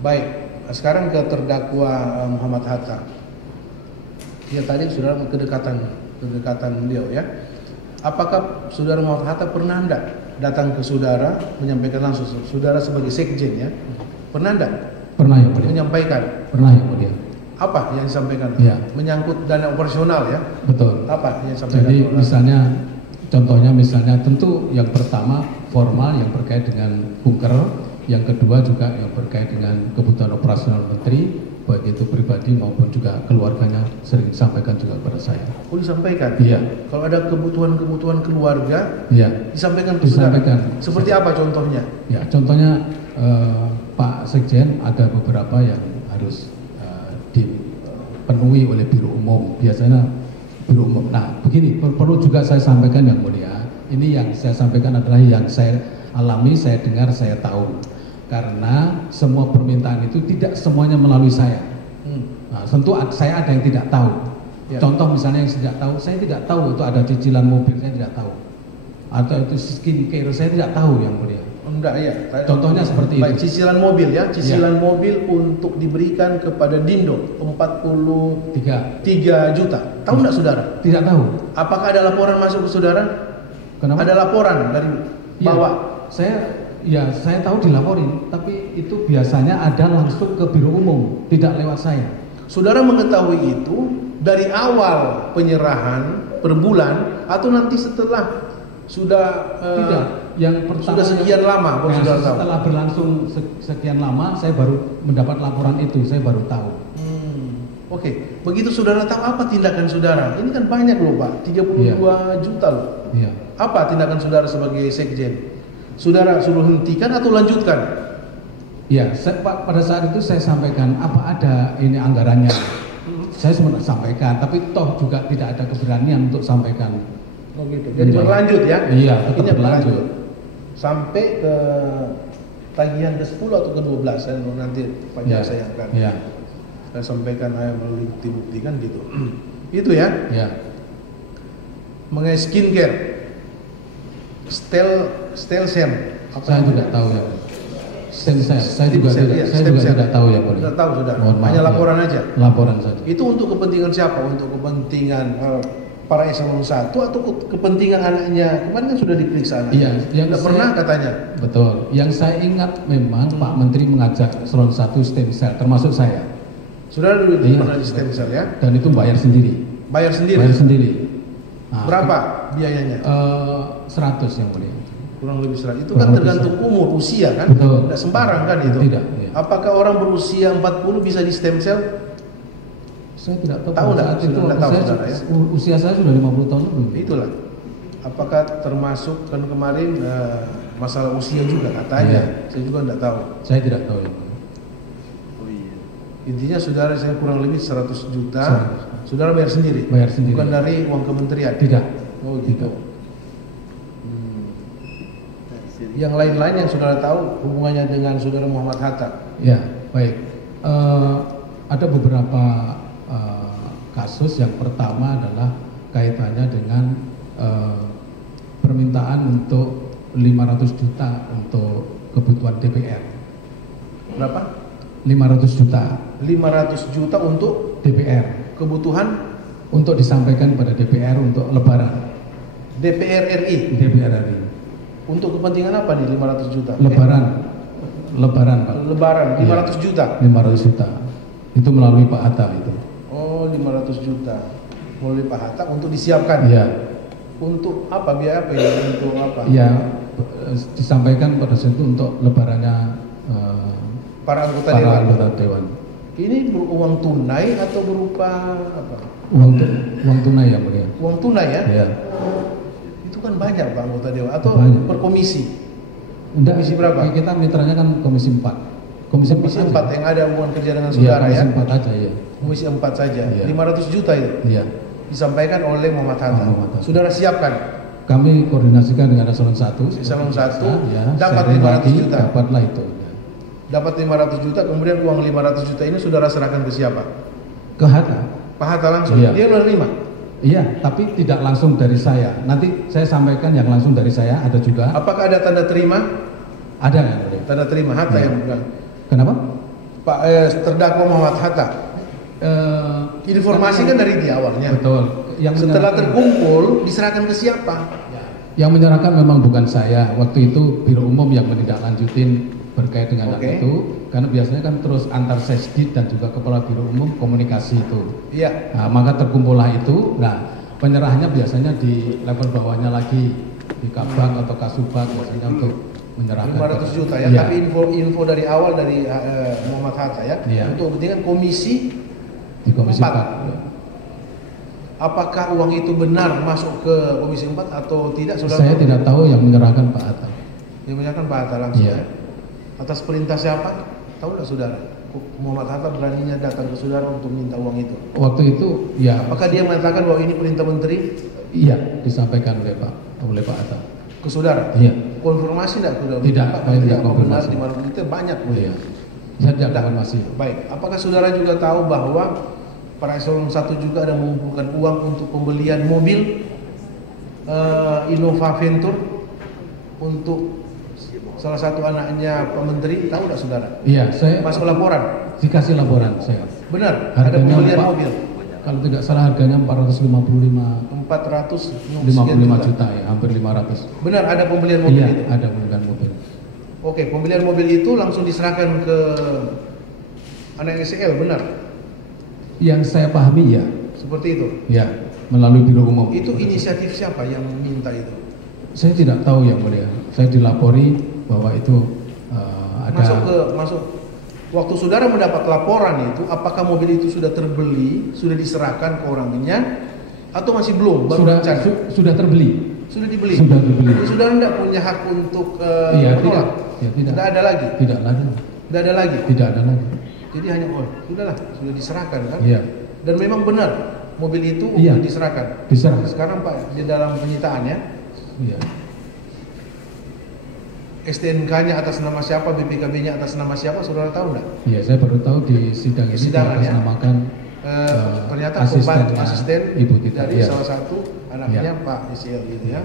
Baik, sekarang ke terdakwa Muhammad Hatta. Ya tadi saudara kedekatan beliau ya. Apakah saudara Muhammad Hatta pernah enggak datang ke saudara menyampaikan langsung, saudara sebagai sekjen ya, pernah enggak? Pernah ya mulia. Menyampaikan? Pernah ya mulia. Apa yang disampaikan? Ya. Menyangkut dana operasional ya? Betul. Apa yang disampaikan? Jadi misalnya, contohnya misalnya tentu yang pertama formal yang terkait dengan bunker, yang kedua juga yang terkait dengan kebutuhan operasional menteri, baik itu pribadi maupun juga keluarganya sering disampaikan juga kepada saya. Oh disampaikan? Iya. Kalau ada kebutuhan keluarga, iya, disampaikan ke saudara? disampaikan. Seperti apa contohnya? Ya, contohnya Pak Sekjen ada beberapa yang harus dipenuhi oleh Biro Umum, biasanya Biro Umum. Nah, begini, perlu juga saya sampaikan yang mulia, ini yang saya sampaikan adalah yang saya alami, saya dengar, saya tahu. Karena semua permintaan itu tidak semuanya melalui saya. Nah, tentu saya ada yang tidak tahu. Ya. Contoh misalnya yang tidak tahu, saya tidak tahu itu ada cicilan mobil, saya tidak tahu. Atau itu skincare, saya tidak tahu yang mulia. Enggak ya. Contohnya seperti baik, itu. Cicilan mobil ya, cicilan ya. mobil untuk diberikan kepada Dindo 43 juta. Tahu enggak saudara? Tidak tahu. Apakah ada laporan masuk ke saudara? Kenapa? Ada laporan dari bawah. Ya, saya tahu dilaporin, tapi itu biasanya ada langsung ke Biro Umum, tidak lewat saya. Saudara mengetahui itu dari awal penyerahan per bulan atau nanti setelah sudah tidak, yang pertama sudah sekian lama baru saudara tahu. Setelah berlangsung sekian lama saya baru mendapat laporan itu, saya baru tahu. Oke. Begitu saudara tahu apa tindakan saudara? Ini kan banyak loh Pak, 32 juta loh. Iya. Apa tindakan saudara sebagai sekjen? Saudara suruh hentikan atau lanjutkan? Ya, pada saat itu saya sampaikan apa ada ini anggarannya. Saya sebenarnya sampaikan, tapi toh juga tidak ada keberanian untuk sampaikan. Oh gitu. Jadi berlanjut ya? Iya, tetap berlanjut. Sampai ke tagihan ke-10 atau ke-12 saya nanti pajak saya akan. Iya. Saya sampaikan melalui bukti-bukti kan gitu. Itu ya? Iya. Mengenai skincare. Stelsen. Saya tidak tahu ya. Saya juga tidak tahu ya, boleh. Tidak tahu sudah. ya. Hanya laporan aja. Laporan saja. Itu untuk kepentingan siapa? Untuk kepentingan para eselon 1 atau kepentingan anaknya? Kemarin kan sudah diperiksa anaknya. Iya, yang tidak pernah katanya. Betul. Yang saya ingat memang Pak Menteri mengajak eselon 1 stem cell, termasuk saya. Saudara dulu pernah di stem cell ya? Dan itu bayar sendiri. Bayar sendiri. Bayar sendiri. Nah, berapa biayanya? 100 yang mulia. Kurang lebih 100. Itu kan tergantung umur, usia kan? Betul. Tidak sembarang kan itu? Tidak. Ya. Apakah orang berusia 40 bisa di stem cell? Saya tidak tahu. Tahu enggak? Usia saya sudah 50 tahun lebih. Itulah. Apakah termasuk kan kemarin masalah usia juga katanya? Saya juga tidak tahu. Saya tidak tahu ya. Intinya saudara saya kurang lebih 100 juta. Saudara bayar sendiri? Bayar sendiri. Bukan dari uang kementerian? Tidak. Oh gitu. Yang lain-lain yang saudara tahu hubungannya dengan saudara Muhammad Hatta? Ya, baik. Ada beberapa kasus. Yang pertama adalah kaitannya dengan permintaan untuk 500 juta untuk kebutuhan DPR. Berapa? 500 juta. 500 juta untuk DPR. Kebutuhan? Untuk disampaikan pada DPR untuk Lebaran. DPR RI? DPR RI. Untuk kepentingan apa nih 500 juta? Lebaran. Lebaran Pak. Lebaran 500 juta? 500 juta. Itu melalui Pak Hatta itu. Oh 500 juta melalui Pak Hatta untuk disiapkan? Iya. Untuk apa? Biaya apa ya? Untuk apa? Iya, disampaikan pada saat itu untuk lebarannya para anggota dewan. Ini uang tunai atau berupa apa? Uang tunai ya mulia. Uang tunai ya? Iya. Itu kan banyak Pak anggota dewan atau banyak. Per komisi? Enggak, komisi berapa? Kita mitranya kan komisi 4. Komisi 4 yang ada hubungan kerja dengan saudara komisi ya? Komisi 4 aja ya. Komisi 4 saja. Iya. 500 juta itu? Iya. Disampaikan oleh Muhammad Hatta. Saudara siapkan? Kami koordinasikan dengan eselon 1. Eselon 1 ya, dapat 500 juta. Dapatlah itu. Dapat 500 juta, kemudian uang 500 juta ini saudara serahkan ke siapa? Ke Hatta. Pak Hatta langsung? Iya. Dia menerima? Iya, tapi tidak langsung dari saya. Nanti saya sampaikan yang langsung dari saya, ada juga. Apakah ada tanda terima? Ada ya. Tanda terima Hatta ya. yang bukan? Kenapa? Pak terdakwa Muhammad Hatta. Informasi kan dari di awalnya. Betul. Setelah terkumpul diserahkan ke siapa? Yang menyerahkan memang bukan saya. Waktu itu Biro Umum yang menindaklanjutin berkait dengan hal itu. Karena biasanya kan terus antar Sesdit dan juga Kepala Biro Umum komunikasi itu. Iya. Nah, maka terkumpullah itu. Nah, penyerahannya biasanya di level bawahnya lagi di Kabak atau Kasubag biasanya untuk menyerahkan 500 juta ya. Iya. Tapi info dari awal dari Muhammad Hatta ya. Iya. Untuk kepentingan komisi Di Komisi 4. 4. Apakah uang itu benar masuk ke Komisi 4 atau tidak? Saya tidak tahu yang menyerahkan Pak Hatta. Yang menyerahkan Pak Hatta langsung Iya. ya. Atas perintah siapa? Tahu nggak saudara? Muhammad Hatta beraninya datang ke saudara untuk minta uang itu. Waktu itu ya. Apakah dia mengatakan bahwa ini perintah menteri? Iya, disampaikan oleh Pak Hatta. Ke saudara? Iya. Konfirmasi tidak saudara? Tidak, saya tidak konfirmasi. Di mana itu banyak. Iya. Saya tidak konfirmasi. Baik. Apakah saudara juga tahu bahwa para eselon 1 juga ada mengumpulkan uang untuk pembelian mobil Innova Venture untuk salah satu anaknya Pak Menteri? Tahu tidak saudara? Iya, saya Masuk laporan. dikasih laporan saya. Benar. Harganya ada pembelian Pak, mobil. Kalau tidak salah harganya 455 juta ya, hampir 500. Benar ada pembelian mobil Iya, itu. ada pembelian mobil. Oke, pembelian mobil itu langsung diserahkan ke anak SL, benar? Yang saya pahami ya, Seperti itu. ya melalui Biro Umum. Itu inisiatif siapa yang minta itu? Saya tidak tahu yang mulia. Saya dilapori bahwa itu ada. Masuk. Waktu saudara mendapat laporan itu, apakah mobil itu sudah terbeli, sudah diserahkan ke orangnya, atau masih belum? Baru Sudah terbeli. Sudah dibeli. Sudah dibeli. Jadi saudara tidak punya hak untuk Iya, menolak. tidak. Tidak ada lagi. Tidak lagi. Tidak ada lagi. Tidak ada lagi. Jadi hanya sudahlah, sudah diserahkan kan? Iya. Dan memang benar mobil itu Iya. sudah diserahkan. Diserahkan. Sekarang Pak di dalam penyitaannya Iya. STNK-nya atas nama siapa, BPKB-nya atas nama siapa, saudara tahu nggak? Iya, saya baru tahu di sidang ini Persidangan, ya? diatasnamakan Ternyata asistennya asisten Ibu Tita. dari Iya. salah satu anaknya Iya. Pak ICL gitu ya.